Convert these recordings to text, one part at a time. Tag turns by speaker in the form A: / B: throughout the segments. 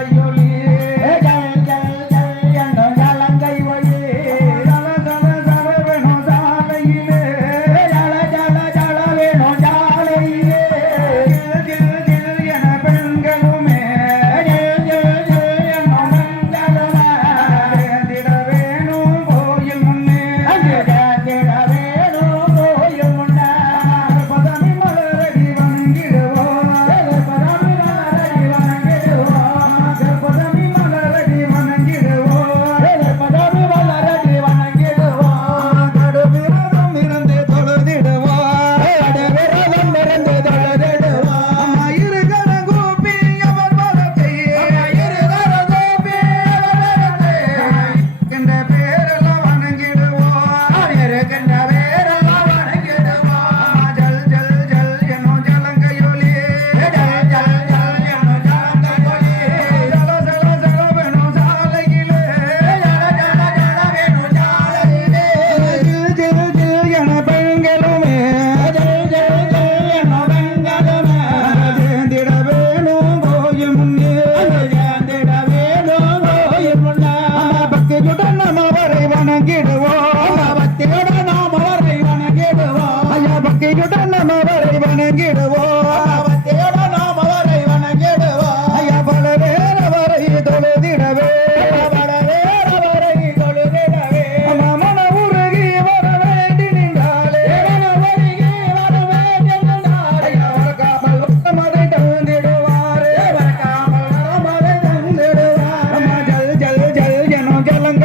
A: Señor.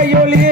A: ஜலங்கையொலி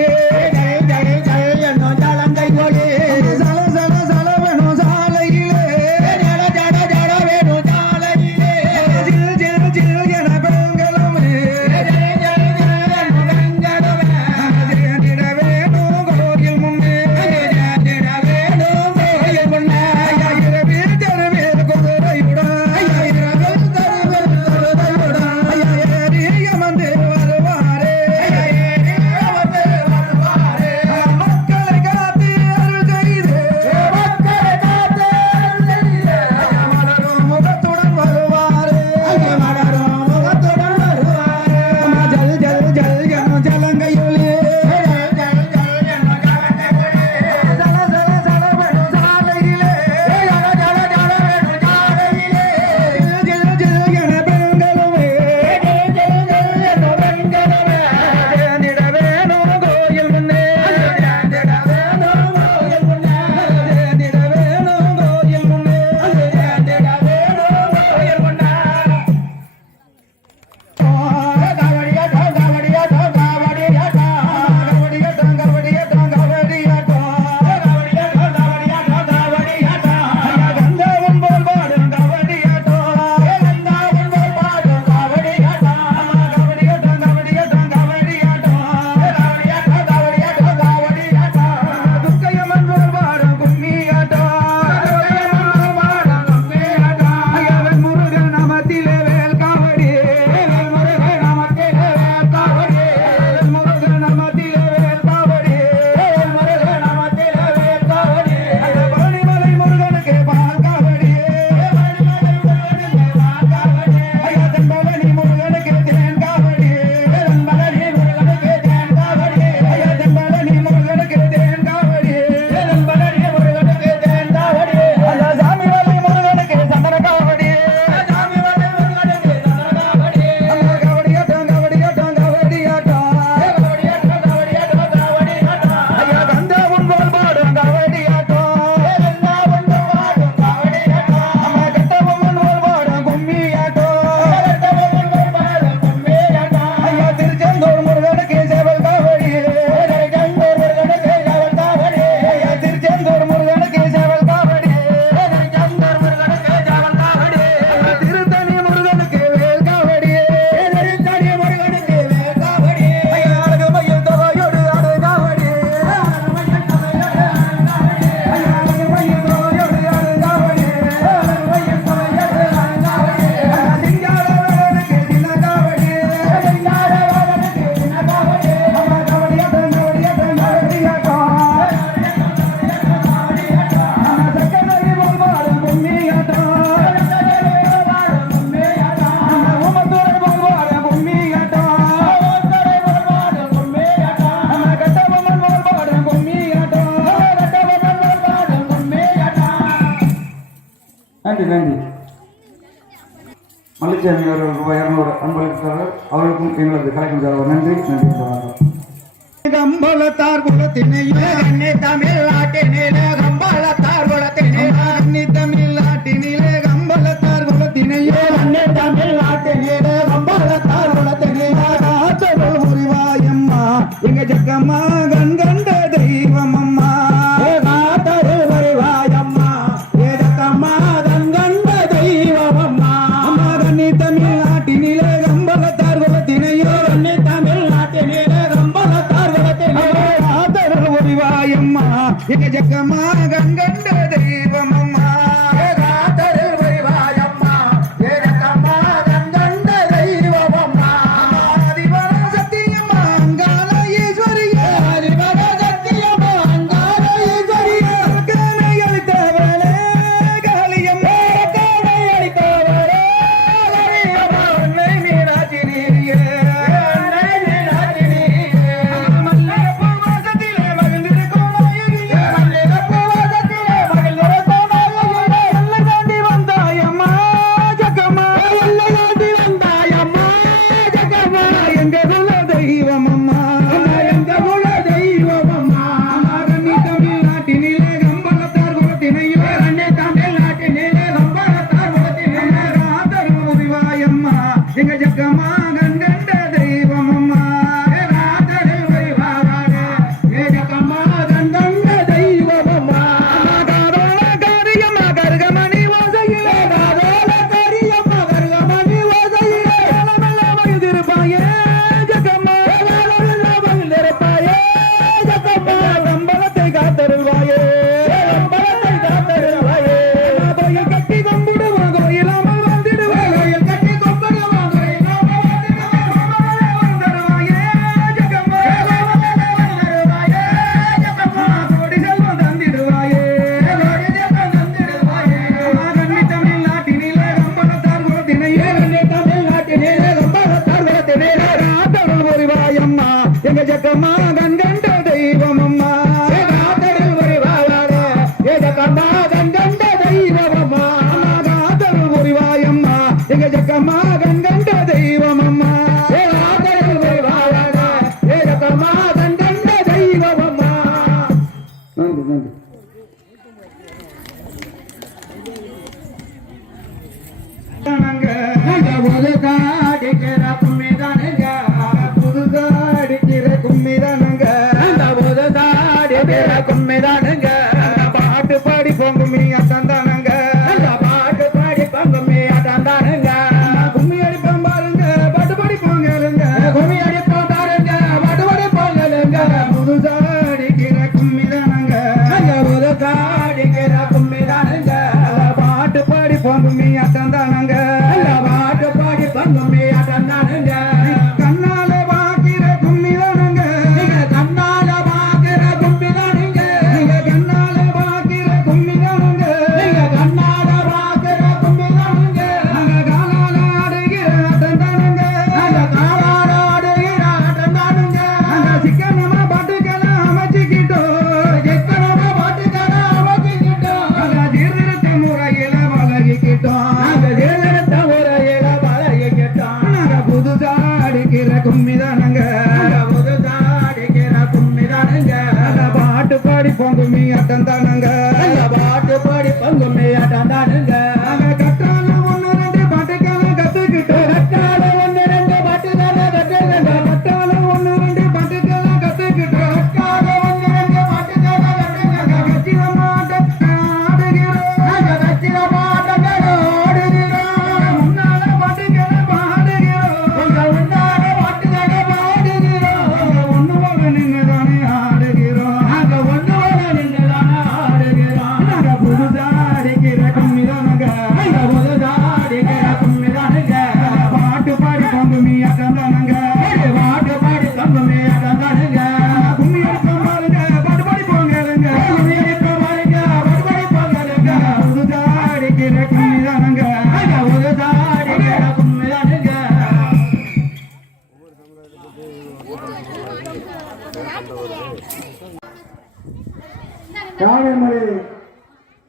A: காளைமலை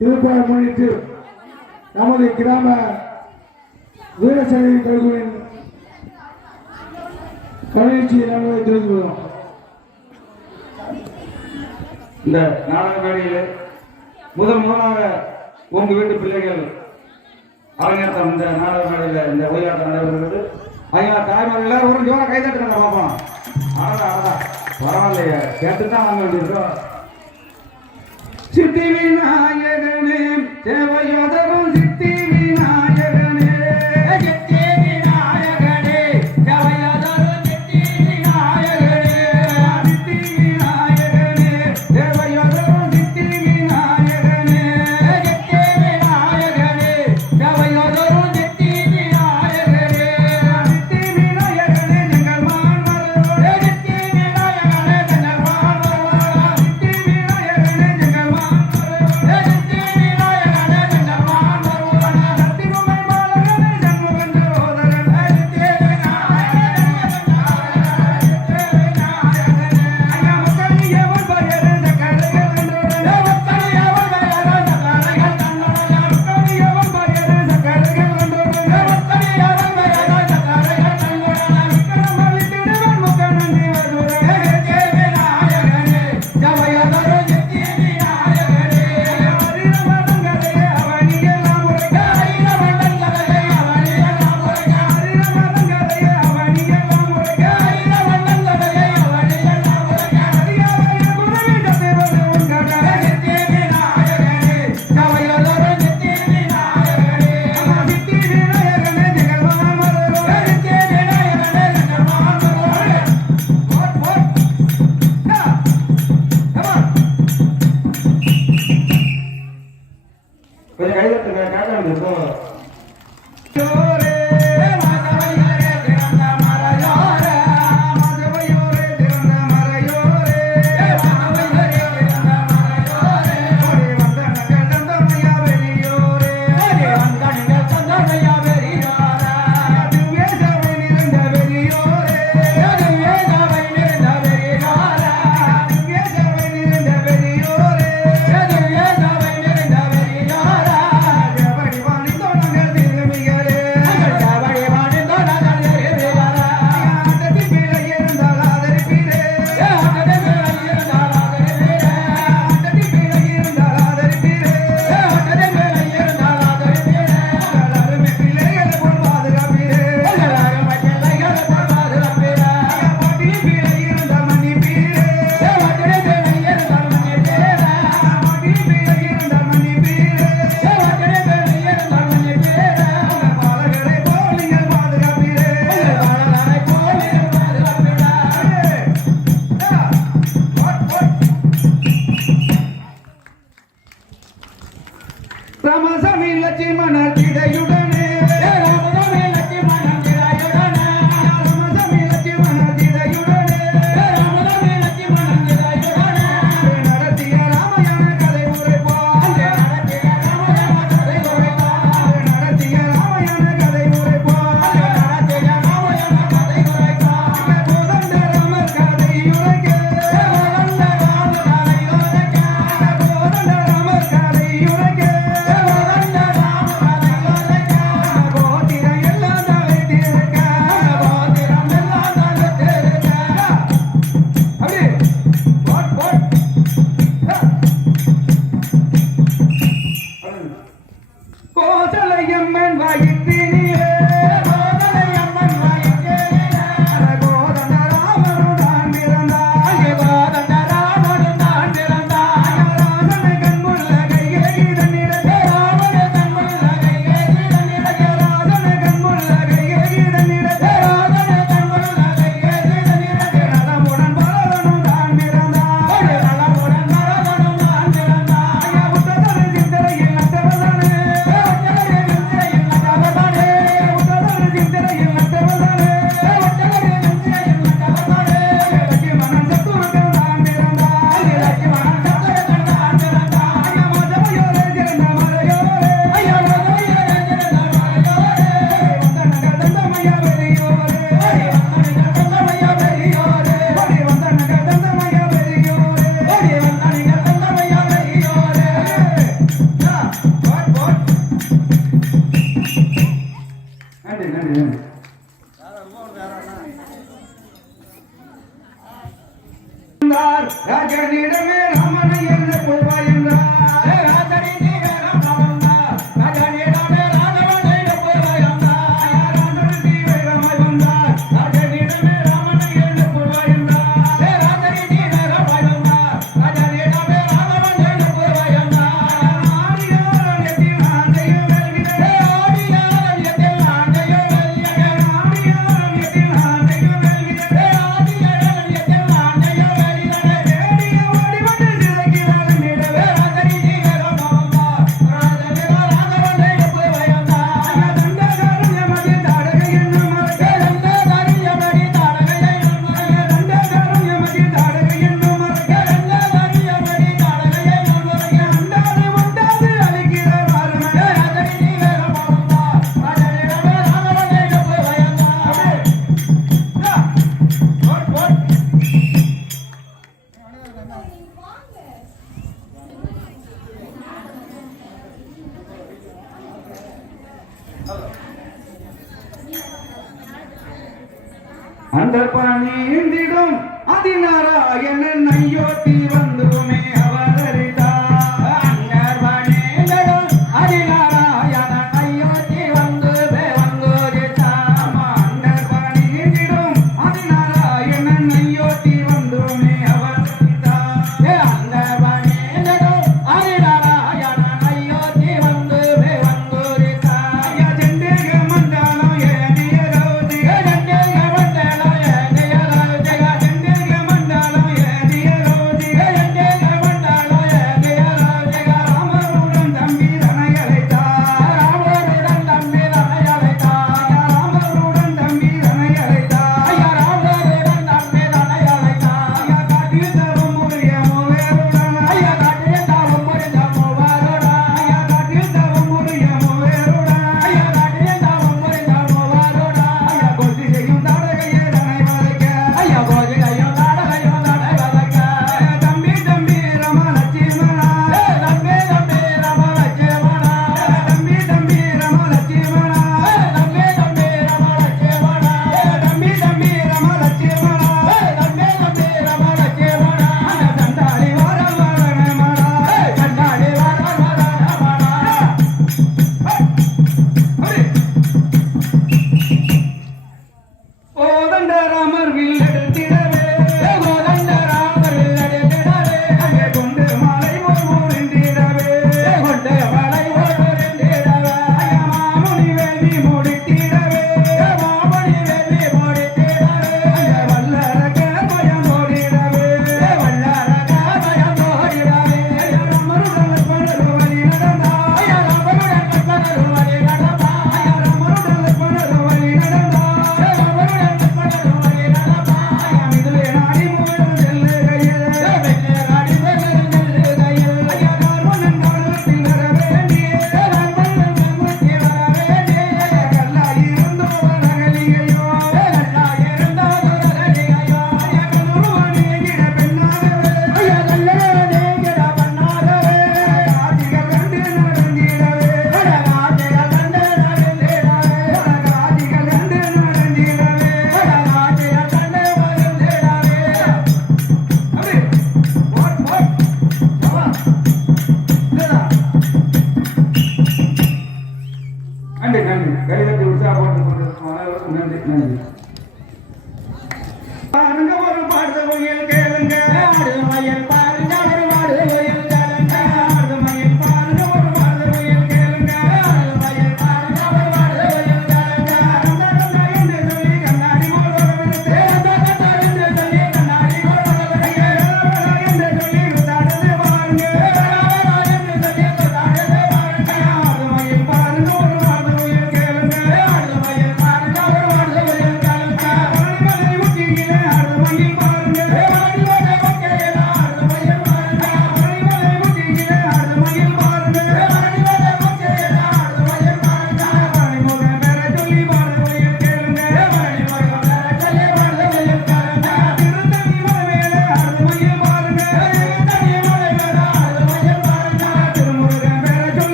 A: Thiruppavai முன்னிட்டு நமது கிராம வீரசேனை கல்வியின் கலைச்சி நாங்கள் தெரிந்து
B: இந்த நாடக மேடையிலே முதல் முதலாக உங்க வீட்டு பிள்ளைகள் அரங்கேற்றம் இந்த நாடக மேடையில் இந்த ஒயிலாட்டம் நடைபெறுகிறது. ஐயா தாய்மார் எல்லாரும் ஒரு கை தட்டுங்க பார்ப்போம் அடடா அடடா. பரவாயில்லையே. கேட்டு தான் வாங்க வேண்டியிருக்கோம். சித்தி விநாயகனே தேவையோதரும் சித்தி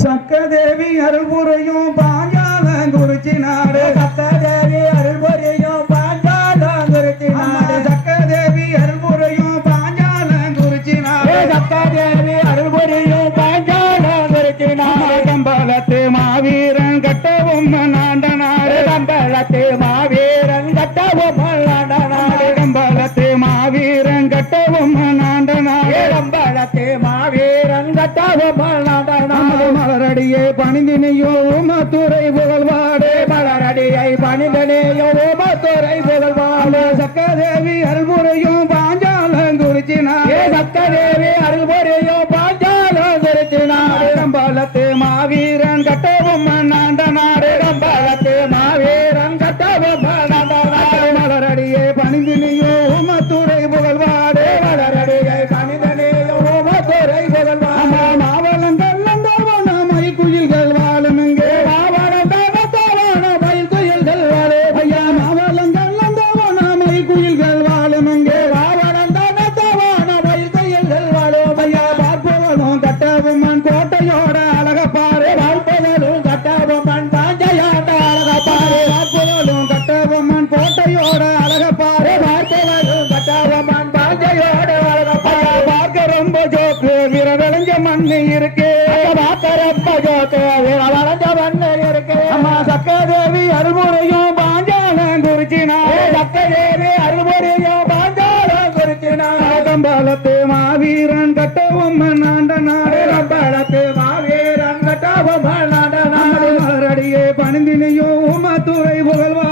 A: சக்கதேவி
B: அருள் புரியும் பாஞ்சாலம் குறிச்சி நாடு
A: சக்கதேவி
B: அருள் புரியும் பாஞ்சாலம் குறிச்சி நாடு
A: சக்கதேவி அருள் புரியும் பாஞ்சாலம் குறிச்சி நாடு
B: சக்கதேவி அருள் பாஞ்சாலம் குறிச்சி நாடு
A: கம்பளத்து மாவீரன் கட்டவும் நாண்டனாறு.
B: கம்பளத்து மாவீரன்
A: மலரடியை பணிந்தினையோ மதுரை புகழ்வாடே.
B: மலரடியை பணிந்தனையோ மதுரை புகழ்வாடே.
A: சக்கரதேவி அருள்முறையும்
B: பாஞ்சாலங்குறிச்சினா சக்கரதேவி அருள்முறையும் பாஞ்சாலங்குறிச்சினா
A: மாவீர பணிந்தினையோ மதுரை
B: புகழ்வா